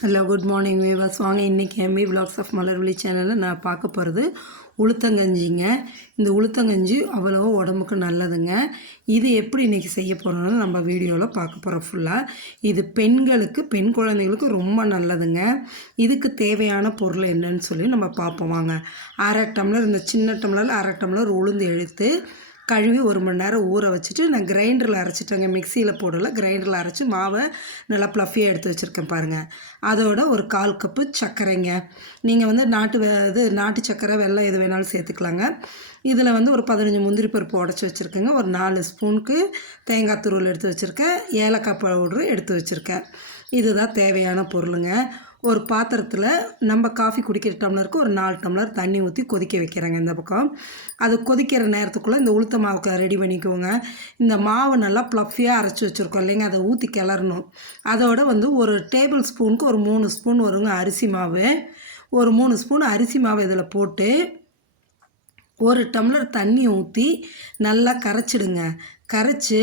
Hello good morning viewers. வாங்க இன்றைக்கி ME vlogs of Malarvizhi சேனலில் நான் பார்க்க போகிறது உளுத்தங்கஞ்சிங்க. இந்த உளுத்தங்கஞ்சி அவ்வளோ உடம்புக்கு நல்லதுங்க. இது எப்படி இன்றைக்கி செய்ய போகிறோம்னு நம்ம வீடியோவில் பார்க்க போகிறோம் ஃபுல்லாக. இது பெண்களுக்கு, பெண் குழந்தைகளுக்கு ரொம்ப நல்லதுங்க. இதுக்கு தேவையான பொருள் என்னன்னு சொல்லி நம்ம பார்ப்போம் வாங்க. அரை டம்ளர், இந்த சின்ன டம்ளரில் அரை டம்ளர் உளுந்து எடுத்து கழுவி 1 மணி நேரம் ஊற வச்சுட்டு நான் கிரைண்டரில் அரைச்சிட்டேங்க. மிக்சியில் போடலை, கிரைண்டரில் அரைச்சி மாவை நல்லா ப்ளஃபியாக எடுத்து வச்சுருக்கேன் பாருங்கள். அதோட ஒரு 1/4 கப்பு சர்க்கரைங்க. நீங்கள் வந்து நாட்டு சர்க்கரை, வெல்லம் எது வேணாலும் சேர்த்துக்கலாங்க. இதில் வந்து ஒரு 15 முந்திரி பருப்பு உடச்சி வச்சுருக்கேங்க. ஒரு 4 ஸ்பூனுக்கு தேங்காய் துருவல் எடுத்து வச்சுருக்கேன். ஏலக்காய் பவுட்ரு எடுத்து வச்சுருக்கேன். இதுதான் தேவையான பொருளுங்க. ஒரு பாத்திரத்தில் நம்ம காஃபி குடிக்கிற டம்ளருக்கு ஒரு 4 டம்ளர் தண்ணி ஊற்றி கொதிக்க வைக்கிறேங்க. இந்த பக்கம் அது கொதிக்கிற நேரத்துக்குள்ளே இந்த உளுத்த மாவுக்கு ரெடி பண்ணிக்கோங்க. இந்த மாவு நல்லா ப்ளஃபியாக அரைச்சி வச்சுருக்கோம் இல்லைங்க, அதை ஊற்றி கிளறணும். அதோட வந்து ஒரு டேபிள் ஸ்பூனுக்கு ஒரு 3 ஸ்பூன் வருங்க அரிசி மாவு. ஒரு 3 ஸ்பூன் அரிசி மாவு இதில் போட்டு 1 டம்ளர் தண்ணி ஊற்றி நல்லா கரைச்சிடுங்க. கரைச்சி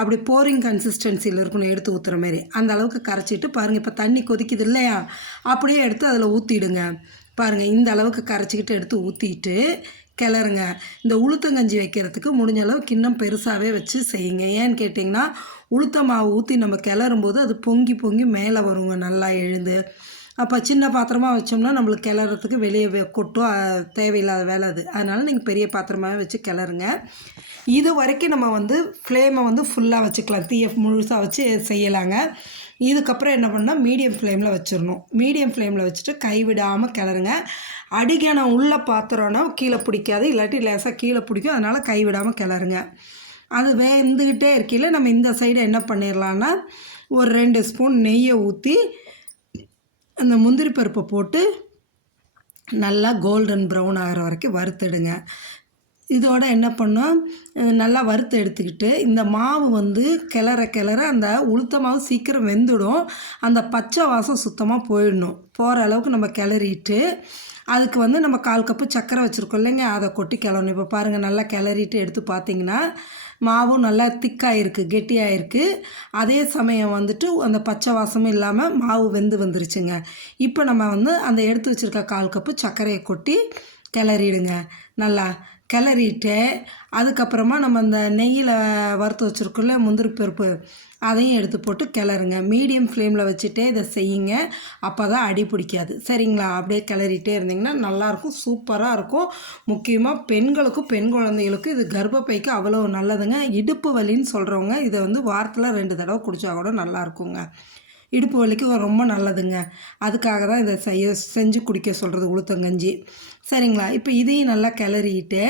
அப்படி போரிங் கன்சிஸ்டன்சியில் இருக்கணும், எடுத்து ஊற்றுற மாரி அந்த அளவுக்கு கரைச்சிட்டு பாருங்கள். இப்போ தண்ணி கொதிக்குது இல்லையா, அப்படியே எடுத்து அதில் ஊற்றிடுங்க. பாருங்கள், இந்த அளவுக்கு கரைச்சிக்கிட்டு எடுத்து ஊற்றிட்டு கிளறுங்க. இந்த உளுத்தங்கஞ்சி வைக்கிறதுக்கு முடிஞ்ச அளவு கிண்ணம் பெருசாகவே வச்சு செய்யுங்க. ஏன்னு கேட்டிங்கன்னா, உளுத்த மாவு ஊற்றி நம்ம கிளறும்போது அது பொங்கி பொங்கி மேலே வருங்க, நல்லா எழுந்து. அப்போ சின்ன பாத்திரமாக வச்சோம்னா நம்மளுக்கு கிளறதுக்கு வெளியே கொட்டும், தேவையில்லாத வேலை அது. அதனால் நீங்கள் பெரிய பாத்திரமாகவே வச்சு கிளறுங்க. இது வரைக்கும் நம்ம வந்து ஃப்ளேமை வந்து ஃபுல்லாக வச்சுக்கலாம், தீயை முழுசாக வச்சு செய்யலாங்க. இதுக்கப்புறம் என்ன பண்ணால் மீடியம் ஃப்ளேமில் வச்சிடணும். மீடியம் ஃப்ளேமில் வச்சுட்டு கைவிடாமல் கிளறுங்க. அடிகனம் உள்ள பாத்திரம்னா கீழே பிடிக்காது, இல்லாட்டி லேசாக கீழே பிடிக்கும். அதனால் கைவிடாமல் கிளறுங்க. அது வெந்துக்கிட்டே இருக்கையில் நம்ம இந்த சைடு என்ன பண்ணிடலான்னா, ஒரு 2 ஸ்பூன் நெய்யை ஊற்றி அந்த முந்திரி பருப்பை போட்டு நல்லா கோல்டன் ப்ரௌன் ஆகிற வரைக்கும் வறுத்துடுங்க. இதோட என்ன பண்ணோம், நல்லா வறுத்து எடுத்துக்கிட்டு இந்த மாவு வந்து கிளற அந்த உளுத்த மாவு சீக்கிரம் வெந்துடும். அந்த பச்சை வாசம் சுத்தமாக போகிற அளவுக்கு நம்ம கிளறிட்டு அதுக்கு வந்து நம்ம 1/4 கப்பு சர்க்கரை வச்சுருக்கோம் இல்லைங்க, அதை கொட்டி கிளறணும். இப்போ பாருங்கள், நல்லா கிளறிட்டு எடுத்து பார்த்திங்கன்னா மாவும் நல்லா திக்காக இருக்குது, கெட்டியாக இருக்குது. அதே சமயம் வந்துட்டு அந்த பச்சை வாசமும் இல்லாமல் மாவு வந்துருச்சுங்க. இப்போ நம்ம வந்து அந்த எடுத்து வச்சுருக்க 1/4 கப்பு சர்க்கரையை கொட்டி கிளறிடுங்க. நல்லா கிளறிட்டு அதுக்கப்புறமா நம்ம அந்த நெய்யில் வறுத்து வச்சுருக்கோம்ல முந்திரி பருப்பு, அதையும் எடுத்து போட்டு கிளறுங்க. மீடியம் ஃப்ளேமில் வச்சுட்டே இதை செய்யுங்க, அப்போ தான் அடி பிடிக்காது. சரிங்களா? அப்படியே கிளறிட்டே இருந்திங்கன்னா நல்லாயிருக்கும், சூப்பராக இருக்கும். முக்கியமாக பெண்களுக்கும், பெண் குழந்தைகளுக்கும் இது கர்ப்பப்பைக்கு அவ்வளோ நல்லதுங்க. இடுப்பு வலின்னு சொல்கிறவங்க இதை வந்து வாரத்தில் 2 தடவை குடித்தா கூட நல்லாயிருக்குங்க. இடுப்பு வலிக்கு ரொம்ப நல்லதுங்க. அதுக்காக தான் இதை செஞ்சு குடிக்க சொல்கிறது உளுத்தங்கஞ்சி. சரிங்களா? இப்போ இதையும் நல்லா கிளறிட்டு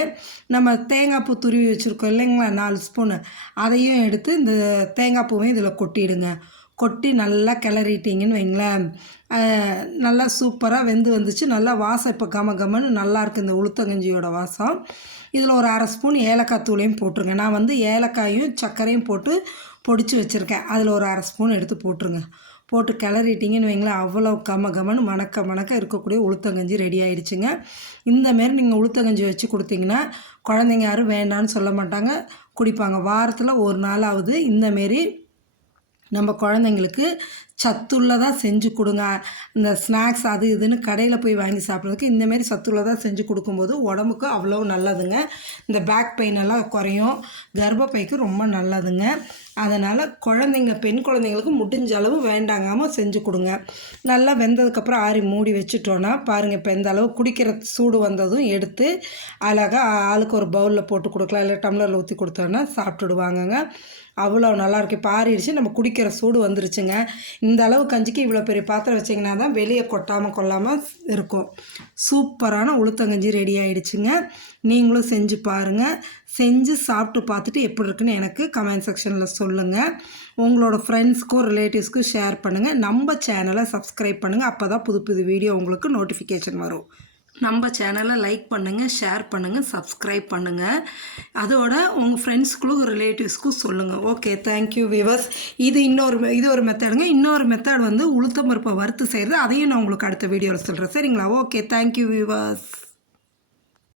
நம்ம தேங்காய் பூ துருவி வச்சுருக்கோம் இல்லைங்களா, 4 ஸ்பூனு, அதையும் எடுத்து இந்த தேங்காய் பூவையும் இதில் கொட்டிடுங்க. கொட்டி நல்லா கிளறிட்டிங்கன்னு வைங்களேன், நல்லா சூப்பராக வந்துச்சு. நல்லா வாசம் இப்போ கமன்னு நல்லாயிருக்கு இந்த உளுத்தங்கஞ்சியோட வாசம். இதில் ஒரு 1/2 ஸ்பூன் ஏலக்காய் தூளையும் போட்டுருங்க. நான் வந்து ஏலக்காயும் சர்க்கரையும் போட்டு பொடிச்சு வச்சுருக்கேன். அதில் ஒரு 1/2 ஸ்பூன் எடுத்து போட்டுருங்க. போட்டு கிளறிட்டிங்கன்னு வைங்களேன், அவ்வளோ கமன்னு மணக்க இருக்கக்கூடிய உளுத்தங்கஞ்சி ரெடி ஆகிடுச்சுங்க. இந்தமாரி நீங்கள் உளுத்தங்கஞ்சி வச்சு கொடுத்தீங்கன்னா குழந்தைங்க யாரும் வேண்டான்னு சொல்ல மாட்டாங்க, குடிப்பாங்க. வாரத்தில் 1 நாளாவது இந்தமாரி நம்ம குழந்தைங்களுக்கு சத்துள்ளதாக செஞ்சு கொடுங்க. இந்த ஸ்நாக்ஸ் அது இதுன்னு கடையில் போய் வாங்கி சாப்பிட்றதுக்கு இந்தமாரி சத்துள்ளதாக செஞ்சு கொடுக்கும்போது உடம்புக்கு அவ்வளோ நல்லதுங்க. இந்த பேக் பெயின் எல்லாம் குறையும், கர்ப்பப்பைக்கு ரொம்ப நல்லதுங்க. அதனால் குழந்தைங்க, பெண் குழந்தைங்களுக்கு முடிஞ்ச அளவு வேண்டாங்காமல் செஞ்சு கொடுங்க. நல்லா வெந்ததுக்கப்புறம் ஆறி மூடி வச்சுட்டோன்னா பாருங்கள், இப்போ இந்த அளவு குடிக்கிற சூடு வந்ததும் எடுத்து அழகாக ஆளுக்கு ஒரு பவுலில் போட்டு கொடுக்கலாம், இல்லை டம்ளரில் ஊற்றி கொடுத்தோன்னா சாப்பிட்டுடுவாங்கங்க. அவ்வளோ நல்லாயிருக்கு. இப்போ ஆறிடுச்சு, நம்ம குடிக்கிற சூடு வந்துருச்சுங்க. இந்த அளவு கஞ்சிக்கு இவ்வளோ பெரிய பாத்திரம் வச்சிங்கன்னா தான் வெளியே கொள்ளாமல் இருக்கும். சூப்பரான உளுத்தங்கஞ்சி ரெடி ஆகிடுச்சுங்க. நீங்களும் செஞ்சு பாருங்கள். செஞ்சு சாப்பிட்டு பார்த்துட்டு எப்படி இருக்குன்னு எனக்கு கமெண்ட் செக்ஷனில் சொல்லுங்கள். உங்களோட ஃப்ரெண்ட்ஸ்க்கும் ரிலேட்டிவ்ஸ்க்கும் ஷேர் பண்ணுங்கள். நம்ம சேனலை சப்ஸ்கிரைப் பண்ணுங்கள், அப்போ தான் புது வீடியோ உங்களுக்கு நோட்டிஃபிகேஷன் வரும். நம்ம சேனலை லைக் பண்ணுங்கள், ஷேர் பண்ணுங்கள், சப்ஸ்கிரைப் பண்ணுங்கள். அதோட உங்கள் ஃப்ரெண்ட்ஸ்க்குள்ளும் ரிலேட்டிவ்ஸ்க்கும் சொல்லுங்கள். Okay, thank you viewers. இது ஒரு மெத்தடுங்க. இன்னொரு மெத்தட் வந்து உளுத்தம் பருப்பை வறுத்து செய்கிறது, அதையும் நான் உங்களுக்கு அடுத்த வீடியோவில் சொல்கிறேன். சரிங்களா? Okay, thank you viewers.